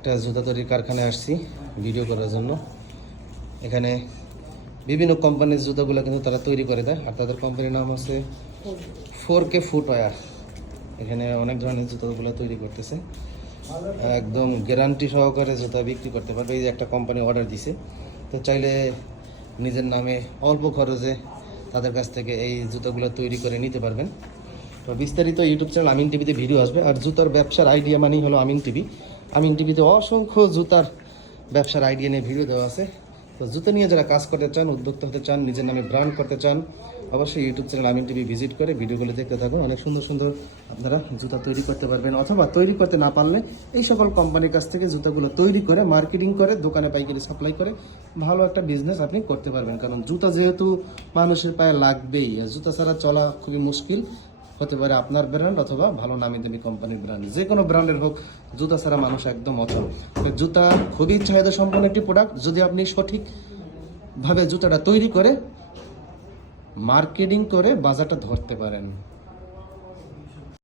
একটা জুতা তৈরির কারখানায় আসছি ভিডিও করার জন্য। এখানে বিভিন্ন কোম্পানির জুতাগুলো কিন্তু তারা তৈরি করে দেয়, আর তাদের কোম্পানির নাম হচ্ছে ফোর কে ফুটওয়্যার এখানে অনেক ধরনের জুতোগুলো তৈরি করতেছে। একদম গ্যারান্টি সহকারে জুতা বিক্রি করতে পারবে, এই যে একটা কোম্পানি অর্ডার দিছে। তো চাইলে নিজের নামে অল্প খরচে তাদের কাছ থেকে এই জুতোগুলো তৈরি করে নিতে পারবেন। তো বিস্তারিত ইউটিউব চ্যানেল আমিন টিভিতে ভিডিও আসবে, আর জুতার ব্যবসার আইডিয়া মানেই হলো আমিন টিভি। আমিন টিভিতে অসংখ্য জুতার ব্যবসার আইডিয়া নিয়ে ভিডিও দেওয়া আছে। তো জুতো নিয়ে যারা কাজ করতে চান, উদ্যোক্তা হতে চান, নিজের নামে ব্র্যান্ড করতে চান, অবশ্যই YouTube channel Amin TV visit করে ভিডিওগুলো দেখতে থাকুন। অনেক সুন্দর সুন্দর আপনারা জুতা তৈরি করতে পারবেন অথবা তৈরি করতে না পারলে এই সকল কোম্পানির কাছ থেকে জুতাগুলো তৈরি করে মার্কেটিং করে, দোকানে পাইকারি সাপ্লাই করে ভালো একটা বিজনেস আপনি করতে পারবেন। কারণ জুতা যেহেতু মানুষের পায়ে লাগবেই জুতা ছাড়া চলা খুবই মুশকিল। হতে পারে আপনার ব্র্যান্ড অথবা ভালো নামি দামি কোম্পানির ব্র্যান্ড যে কোনো ব্র্যান্ডের হোক, জুতা ছাড়া মানুষ একদম অচল। জুতা খুবই চাহিদা সম্পন্ন একটি প্রোডাক্ট যদি আপনি সঠিকভাবে জুতাটা তৈরি করে মার্কেটিং করে বাজারটা ধরতে পারেন।